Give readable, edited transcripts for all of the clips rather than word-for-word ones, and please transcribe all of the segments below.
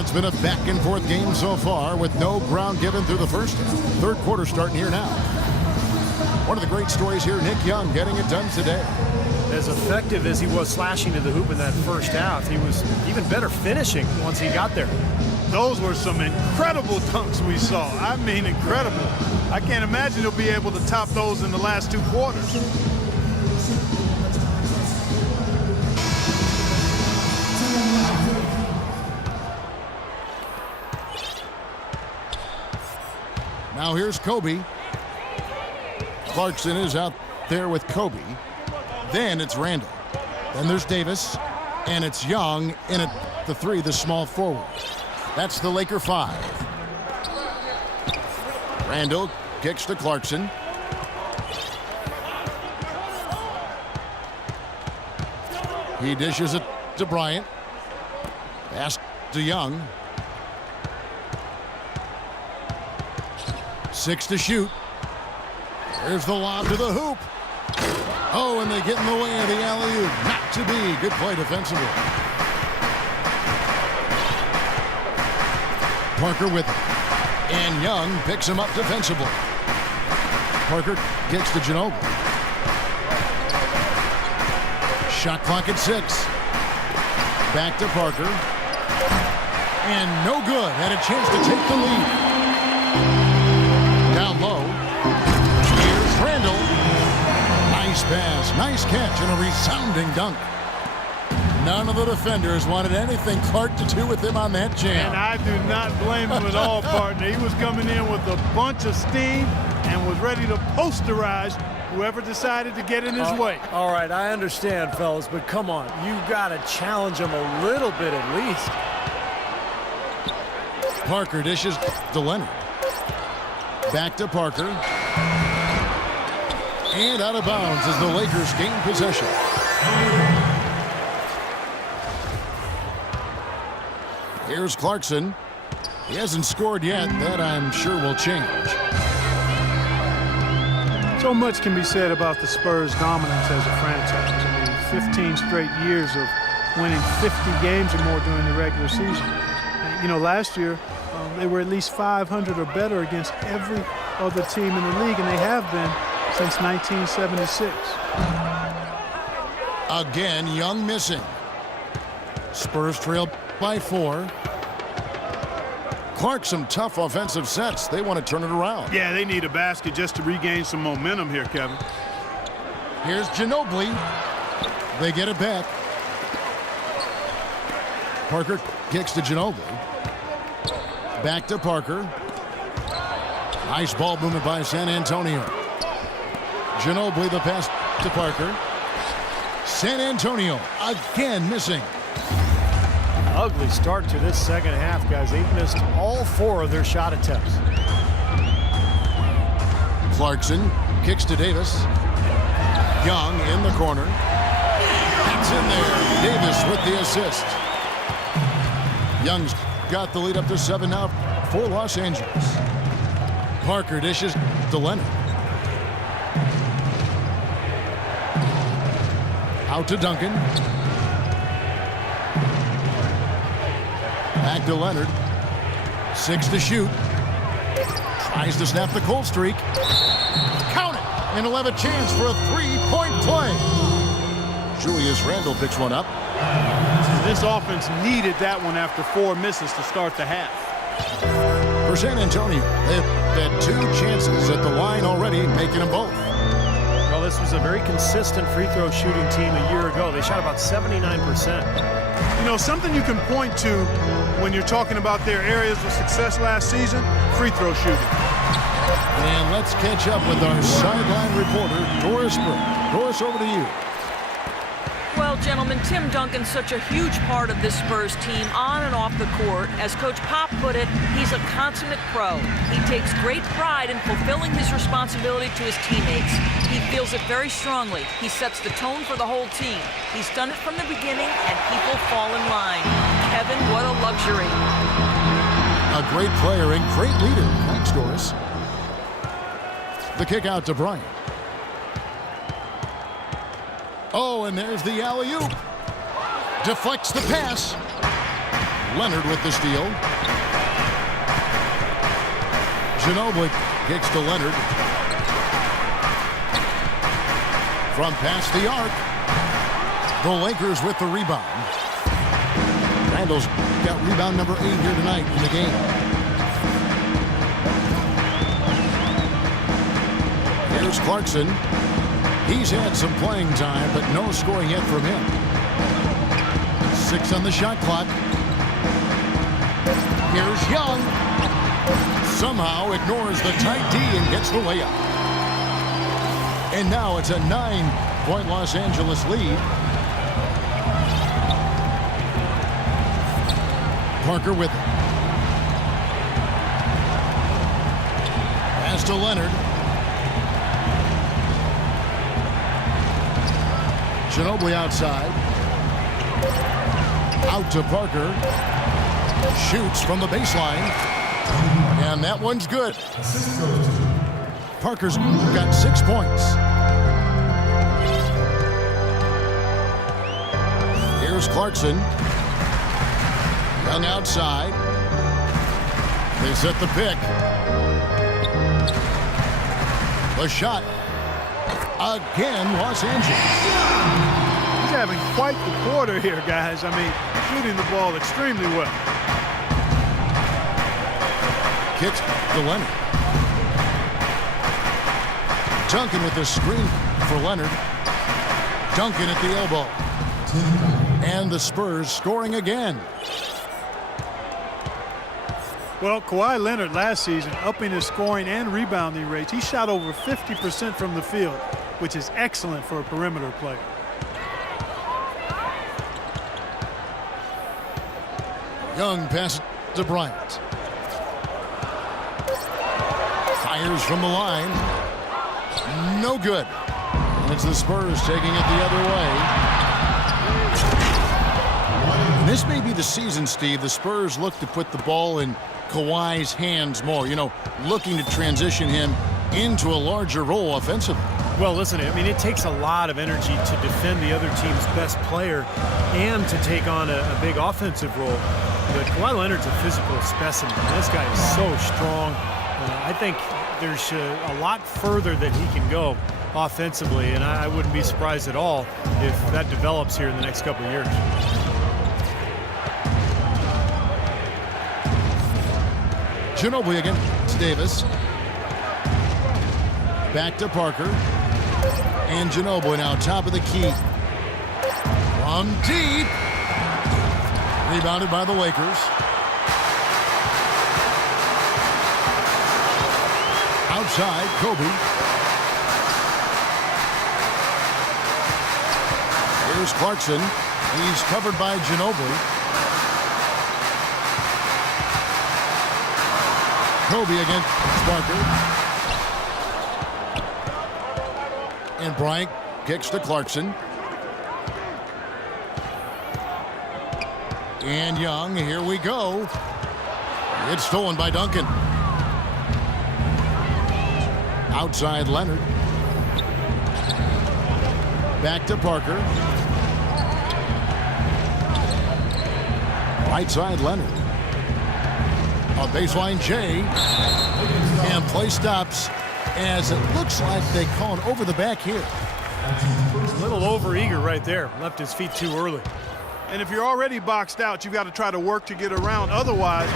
And it's been a back-and-forth game so far with no ground given through the first half. Third quarter starting here now. One of the great stories here, Nick Young getting it done today. As effective as he was slashing to the hoop in that first half, he was even better finishing once he got there. Those were some incredible dunks we saw. I mean, incredible. I can't imagine he'll be able to top those in the last 2 quarters. Now here's Kobe. Clarkson is out there with Kobe. Then it's Randall. Then there's Davis. And it's Young in at the 3, the small forward. That's the Laker 5. Randall kicks to Clarkson. He dishes it to Bryant. Pass to Young. 6 to shoot. There's the lob to the hoop. Oh, and they get in the way of the alley-oop. Not to be. Good play defensively. Parker with it. And Young picks him up defensively. Parker kicks to Ginobili. Shot clock at 6. Back to Parker. And no good. Had a chance to take the lead. Down low. Here's Randall. Nice pass, nice catch, and a resounding dunk. None of the defenders wanted anything Clark to do with him on that jam. And I do not blame him at all, partner. He was coming in with a bunch of steam and was ready to posterize whoever decided to get in his way. All right, I understand, fellas, but come on. You got to challenge him a little bit at least. Parker dishes to Leonard. Back to Parker. And out of bounds as the Lakers gain possession. Here's Clarkson. He hasn't scored yet. That, I'm sure, will change. So much can be said about the Spurs' dominance as a franchise. I mean, 15 straight years of winning 50 games or more during the regular season. And, you know, last year, they were at least 500 or better against every other team in the league, and they have been since 1976. Again, Young missing. Spurs trail by 4. Clark, some tough offensive sets. They want to turn it around. Yeah, they need a basket just to regain some momentum here, Kevin. Here's Ginobili. They get it back. Parker kicks to Ginobili. Back to Parker. Nice ball movement by San Antonio. Ginobili, the pass to Parker. San Antonio again missing. Ugly start to this second half, guys. They've missed all 4 of their shot attempts. Clarkson kicks to Davis. Young in the corner. That's in there. Davis with the assist. Young's got the lead up to 7 now for Los Angeles. Parker dishes to Leonard. Out to Duncan. Back to Leonard. 6 to shoot. Tries to snap the cold streak. Count it! And he'll have a chance for a 3-point play. Julius Randle picks one up. This offense needed that one after 4 misses to start the half. For San Antonio, they've had 2 chances at the line already, making them both. Well, this was a very consistent free throw shooting team a year ago. They shot about 79%. You know, something you can point to when you're talking about their areas of success last season, free throw shooting. And let's catch up with our sideline reporter, Doris Burke. Doris, over to you. Well, gentlemen, Tim Duncan's such a huge part of this Spurs team on and off the court. As Coach Pop put it, he's a consummate pro. He takes great pride in fulfilling his responsibility to his teammates. He feels it very strongly. He sets the tone for the whole team. He's done it from the beginning, and people fall in line. Kevin, what a luxury. A great player and great leader. Thanks, Doris. The kick out to Bryant. Oh, and there's the alley-oop. Deflects the pass. Leonard with the steal. Ginobili kicks to Leonard. From past the arc. The Lakers with the rebound. Randall's got rebound number 8 here tonight in the game. Here's Clarkson. He's had some playing time, but no scoring yet from him. 6 on the shot clock. Here's Young. Somehow ignores the tight D and gets the layup. And now it's a 9-point Los Angeles lead. Parker with it. Pass to Leonard. Ginobili outside. Out to Parker. Shoots from the baseline. And that one's good. Parker's got 6 points. Here's Clarkson. Young outside. They set the pick. The shot. Again, Los Angeles. He's having quite the quarter here, guys. I mean, shooting the ball extremely well. Kicks to Leonard. Duncan with the screen for Leonard. Duncan at the elbow. And the Spurs scoring again. Well, Kawhi Leonard last season upping his scoring and rebounding rates. He shot over 50% from the field, which is excellent for a perimeter player. Young passes to Bryant. Fires from the line. No good. And it's the Spurs taking it the other way. This may be the season, Steve. The Spurs look to put the ball in Kawhi's hands more, looking to transition him into a larger role offensively. Well, listen, I mean, it takes a lot of energy to defend the other team's best player and to take on a big offensive role. But Kawhi Leonard's a physical specimen. This guy is so strong. I think there's a lot further that he can go offensively, and I wouldn't be surprised at all if that develops here in the next couple of years. Ginobili against Davis. Back to Parker. And Ginobili now top of the key. From deep. Rebounded by the Lakers. Outside, Kobe. Here's Clarkson. He's covered by Ginobili. Kobe against Parker. And Bryant kicks to Clarkson. And Young, here we go. It's stolen by Duncan. Outside Leonard. Back to Parker. Right side Leonard. On baseline, Jay. And play stops as it looks like they call it over the back here. A little over-eager right there. Left his feet too early. And if you're already boxed out, you've got to try to work to get around. Otherwise,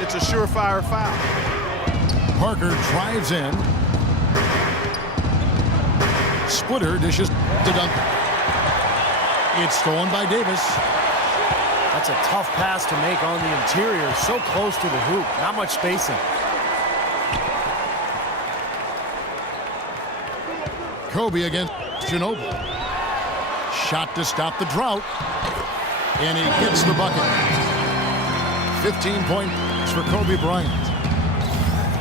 it's a surefire foul. Parker drives in. Splitter dishes to Duncan. It's stolen by Davis. That's a tough pass to make on the interior. So close to the hoop. Not much spacing. Kobe against Ginobili. Shot to stop the drought. And he hits the bucket. 15 points for Kobe Bryant.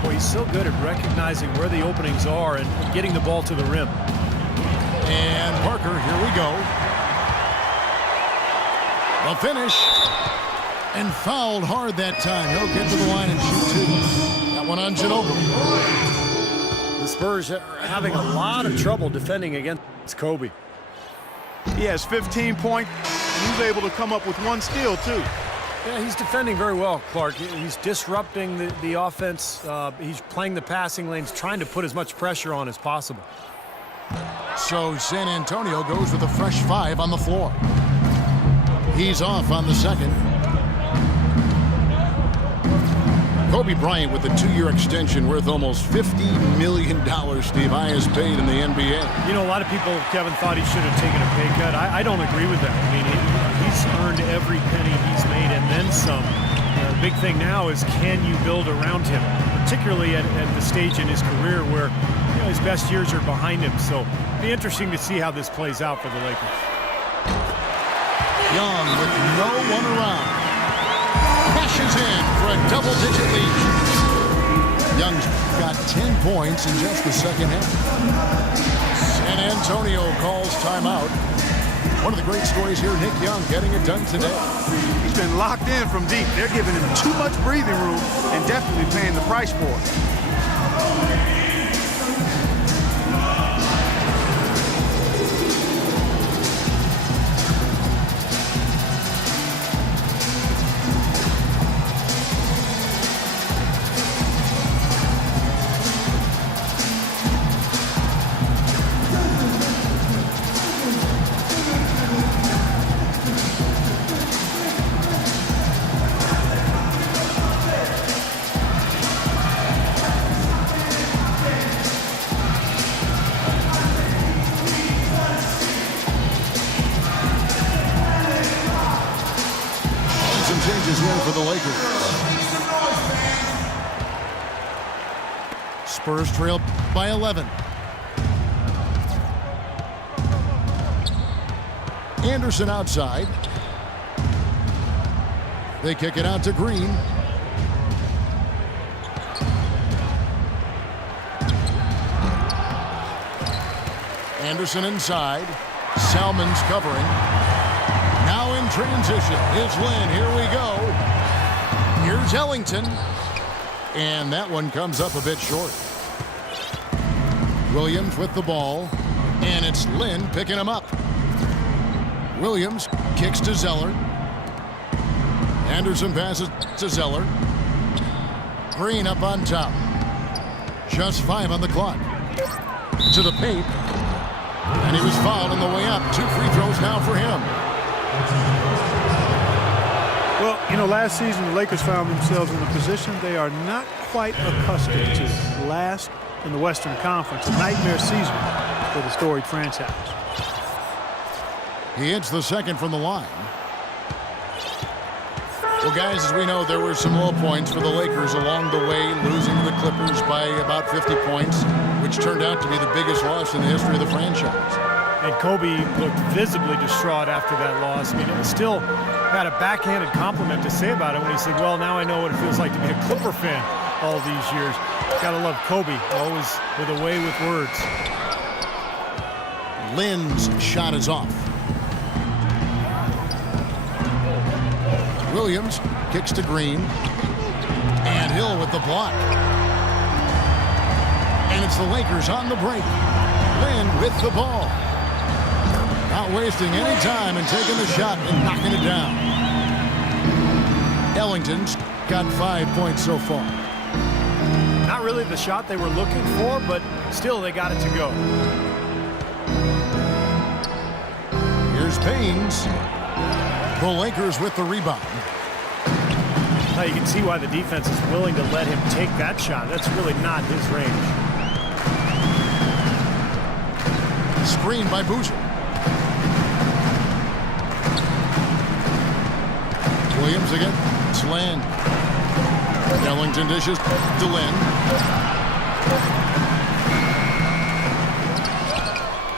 Well, he's so good at recognizing where the openings are and getting the ball to the rim. And Parker, here we go. The finish. And fouled hard that time. He'll get to the line and shoot two. That one on Ginobili. The Spurs are having a lot of trouble defending against Kobe. He has 15 points, and he's able to come up with one steal, too. Yeah, he's defending very well, Clark. He's disrupting the offense. He's playing the passing lanes, trying to put as much pressure on as possible. So San Antonio goes with a fresh 5 on the floor. He's off on the second. Kobe Bryant with a 2-year extension worth almost $50 million, Steve, highest paid in the NBA. You know, a lot of people, Kevin, thought he should have taken a pay cut. I don't agree with that. I mean, he's earned every penny he's made and then some. The big thing now is, can you build around him, particularly at the stage in his career where his best years are behind him. So it'll be interesting to see how this plays out for the Lakers. Young with no one around. Cashes in for a double-digit lead. Young's got 10 points in just the second half. San Antonio calls timeout. One of the great stories here, Nick Young getting it done today. He's been locked in from deep. They're giving him too much breathing room and definitely paying the price for it. For the Lakers. Spurs trail by 11. Anderson outside. They kick it out to Green. Anderson inside. Salmon's covering. Now in transition is Lynn. Here we go. Here's Ellington. And that one comes up a bit short. Williams with the ball. And it's Lynn picking him up. Williams kicks to Zeller. Anderson passes to Zeller. Green up on top. Just 5 on the clock. To the paint. And he was fouled on the way up. 2 free throws now for him. Well, last season the Lakers found themselves in a position they are not quite accustomed to. Last in the Western Conference, a nightmare season for the storied franchise. He hits the second from the line. Well, guys, as we know, there were some low points for the Lakers along the way, losing to the Clippers by about 50 points, which turned out to be the biggest loss in the history of the franchise. And Kobe looked visibly distraught after that loss. I mean, it still had a backhanded compliment to say about it when he said, well, now I know what it feels like to be a Clipper fan all these years. Gotta love Kobe, always with a way with words. Lynn's shot is off. Williams kicks to Green. And Hill with the block. And it's the Lakers on the break. Lynn with the ball. Not wasting any time and taking the shot and knocking it down. Ellington's got 5 points so far. Not really the shot they were looking for, but still they got it to go. Here's Paynes. The Lakers with the rebound. Now you can see why the defense is willing to let him take that shot. That's really not his range. Screen by Boozer. Williams again. It's Lynn. Ellington dishes to Lynn.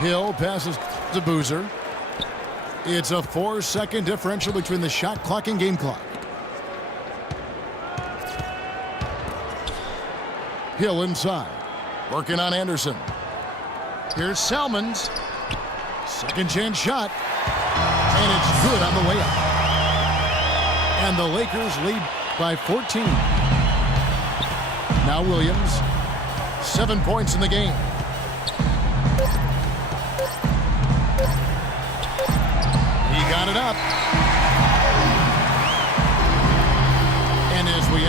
Hill passes to Boozer. It's a 4-second differential between the shot clock and game clock. Hill inside. Working on Anderson. Here's Salmons. Second chance shot. And it's good on the way up. And the Lakers lead by 14. Now Williams. 7 points in the game. He got it up. we end